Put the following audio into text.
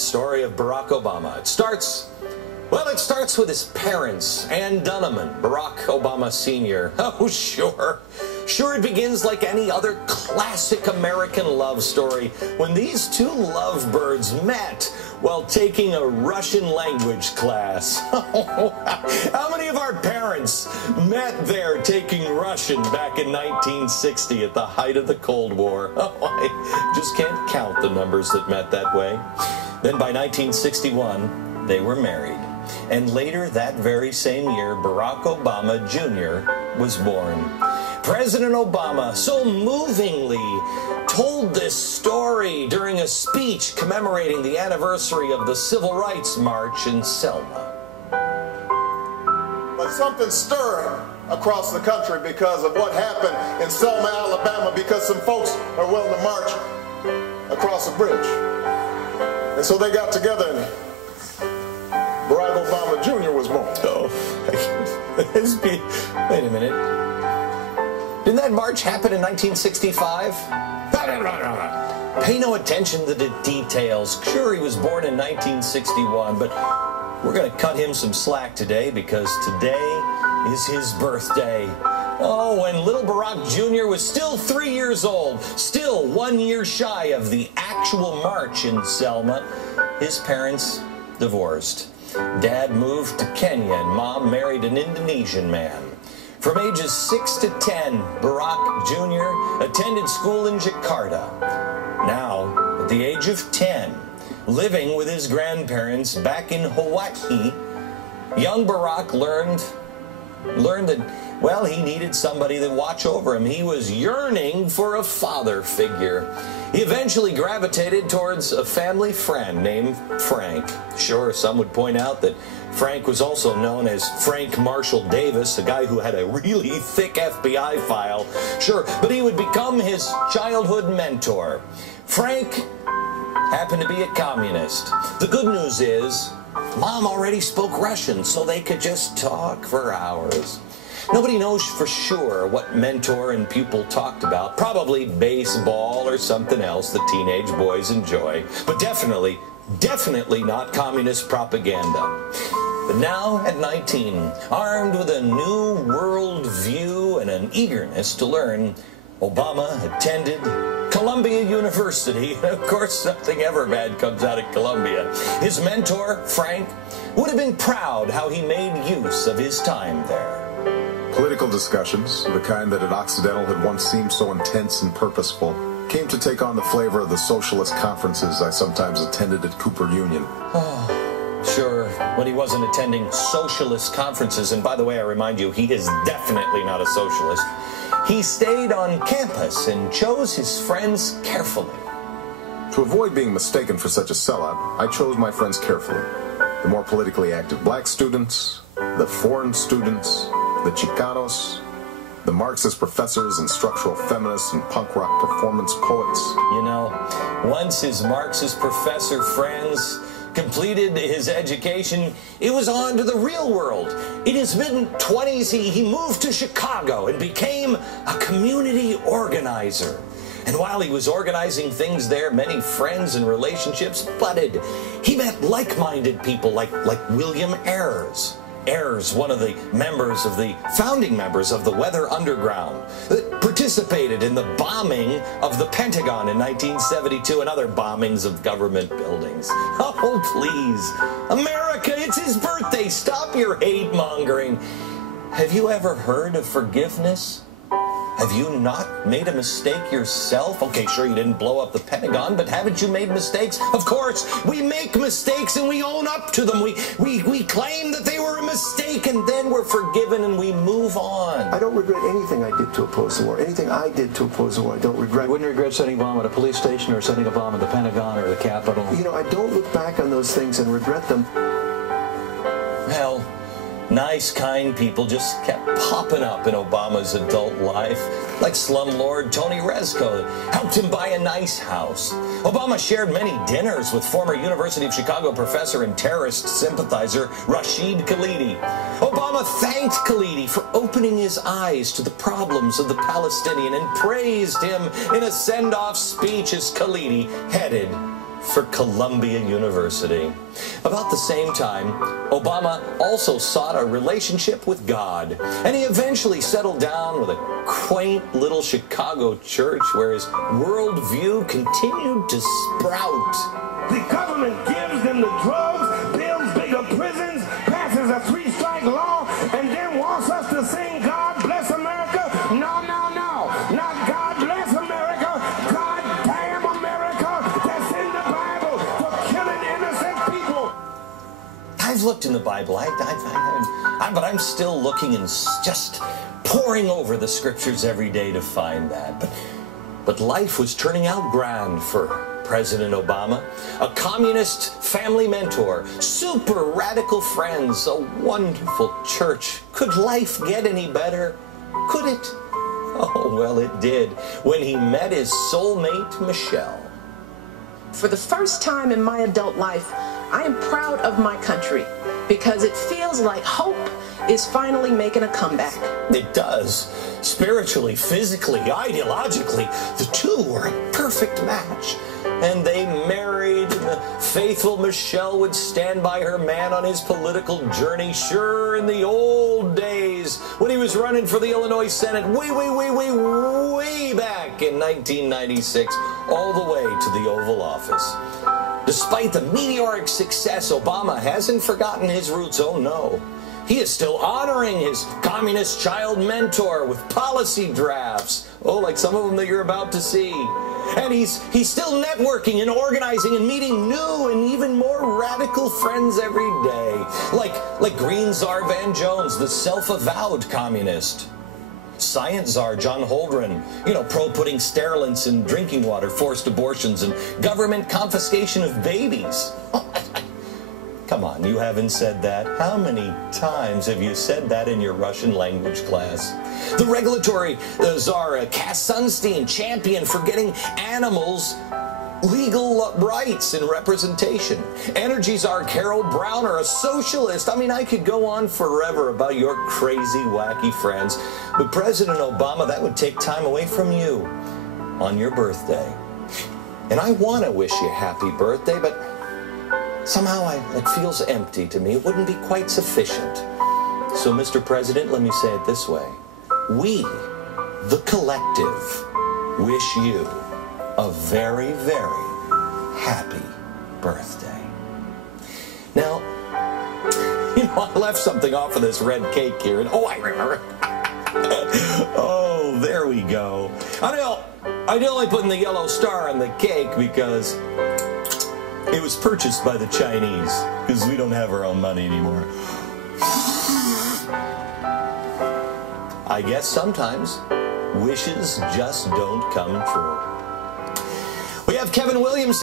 story of Barack Obama. It starts with his parents, Ann Dunham, Barack Obama Sr. Oh, sure. Sure, it begins like any other classic American love story when these two lovebirds met while taking a Russian language class. How many of our parents met there taking Russian back in 1960 at the height of the Cold War? Oh, I just can't count the numbers that met that way. Then by 1961, they were married. And later that very same year, Barack Obama Jr. was born. President Obama so movingly told this story during a speech commemorating the anniversary of the Civil Rights March in Selma. But something's stirring across the country because of what happened in Selma, Alabama, because some folks are willing to march across a bridge. And so they got together and Barack Obama Jr. was born. Oh, wait a minute. Didn't that march happen in 1965? Pay no attention to the details. Sure, he was born in 1961, but we're going to cut him some slack today because today is his birthday. Oh, when little Barack Jr. was still 3 years old, still 1 year shy of the actual march in Selma, his parents divorced. Dad moved to Kenya and Mom married an Indonesian man. From ages 6 to 10, Barack Jr. attended school in Jakarta. Now, at the age of 10, living with his grandparents back in Hawaii, young Barack learned that, well, he needed somebody to watch over him. He was yearning for a father figure. He eventually gravitated towards a family friend named Frank. Sure, some would point out that Frank was also known as Frank Marshall Davis, a guy who had a really thick FBI file. Sure, but he would become his childhood mentor. Frank happened to be a communist. The good news is, Mom already spoke Russian, so they could just talk for hours. Nobody knows for sure what mentor and pupil talked about. Probably baseball or something else that teenage boys enjoy. But definitely not communist propaganda. But now, at 19, armed with a new world view and an eagerness to learn, Obama attended Columbia University. Of course, nothing ever bad comes out of Columbia. His mentor, Frank, would have been proud how he made use of his time there. Political discussions, the kind that at Occidental had once seemed so intense and purposeful, came to take on the flavor of the socialist conferences I sometimes attended at Cooper Union. Oh, sure, when he wasn't attending socialist conferences, and by the way, I remind you, he is definitely not a socialist, he stayed on campus and chose his friends carefully. To avoid being mistaken for such a sellout, I chose my friends carefully. The more politically active black students, the foreign students, the Chicanos, the Marxist professors and structural feminists and punk rock performance poets. You know, once his Marxist professor friends completed his education, it was on to the real world. In his mid-20s, he moved to Chicago and became a community organizer. And while he was organizing things there, many friends and relationships budded. He met like-minded people like William Ayers. Ayers, one of the founding members of the Weather Underground, that participated in the bombing of the Pentagon in 1972 and other bombings of government buildings. Oh, please. America, it's his birthday. Stop your hate-mongering. Have you ever heard of forgiveness? Have you not made a mistake yourself? Okay, sure, you didn't blow up the Pentagon, but haven't you made mistakes? Of course, we make mistakes and we own up to them. We claim that they were a mistake and then we're forgiven and we move on. I don't regret anything I did to oppose the war. Anything I did to oppose the war, I don't regret. You wouldn't regret setting a bomb at a police station or setting a bomb at the Pentagon or the Capitol? You know, I don't look back on those things and regret them. Well, nice, kind people just kept popping up in Obama's adult life, like slumlord Tony Rezko helped him buy a nice house. Obama shared many dinners with former University of Chicago professor and terrorist sympathizer Rashid Khalidi. Obama thanked Khalidi for opening his eyes to the problems of the Palestinian and praised him in a send-off speech as Khalidi headed for Columbia University. About the same time, Obama also sought a relationship with God, and he eventually settled down with a quaint little Chicago church where his worldview continued to sprout. The government gives them the drugs, builds bigger prisons, passes a 3-strike law, and then wants us to sing God Bless America? No, no, no. Not God Bless America. God damn America. That's in the Bible for killing innocent people. I've looked in the Bible, but I'm still looking and just poring over the scriptures every day to find that. But life was turning out grand for President Obama. A communist family mentor, super radical friends, a wonderful church. Could life get any better? Could it? Oh, well, it did when he met his soulmate, Michelle. For the first time in my adult life, I am proud of my country because it feels like hope is finally making a comeback. It does. Spiritually, physically, ideologically, the two were a perfect match. And they married, and the faithful Michelle would stand by her man on his political journey. Sure, in the old days, when he was running for the Illinois Senate way back in 1996, all the way to the Oval Office. Despite the meteoric success, Obama hasn't forgotten his roots, oh no. He is still honoring his communist child mentor with policy drafts. Oh, like some of them that you're about to see. And he's still networking and organizing and meeting new and even more radical friends every day. Like Green Czar Van Jones, the self-avowed communist. Science czar John Holdren, pro-putting sterilants in drinking water, forced abortions, and government confiscation of babies. Come on, you haven't said that. How many times have you said that in your Russian language class? The regulatory czar Cass Sunstein, champion for getting animals legal rights and representation. Energy czar Carol Browner, a socialist. I could go on forever about your crazy, wacky friends. But President Obama, that would take time away from you on your birthday. And I want to wish you happy birthday, but somehow it feels empty to me. It wouldn't be quite sufficient. So, Mr. President, let me say it this way. We, the collective, wish you a very, very happy birthday. Now, I left something off of this red cake here, and I remember. Oh, there we go. I'd only put in the yellow star on the cake because it was purchased by the Chinese, because we don't have our own money anymore. I guess sometimes wishes just don't come true. We have Kevin Williams.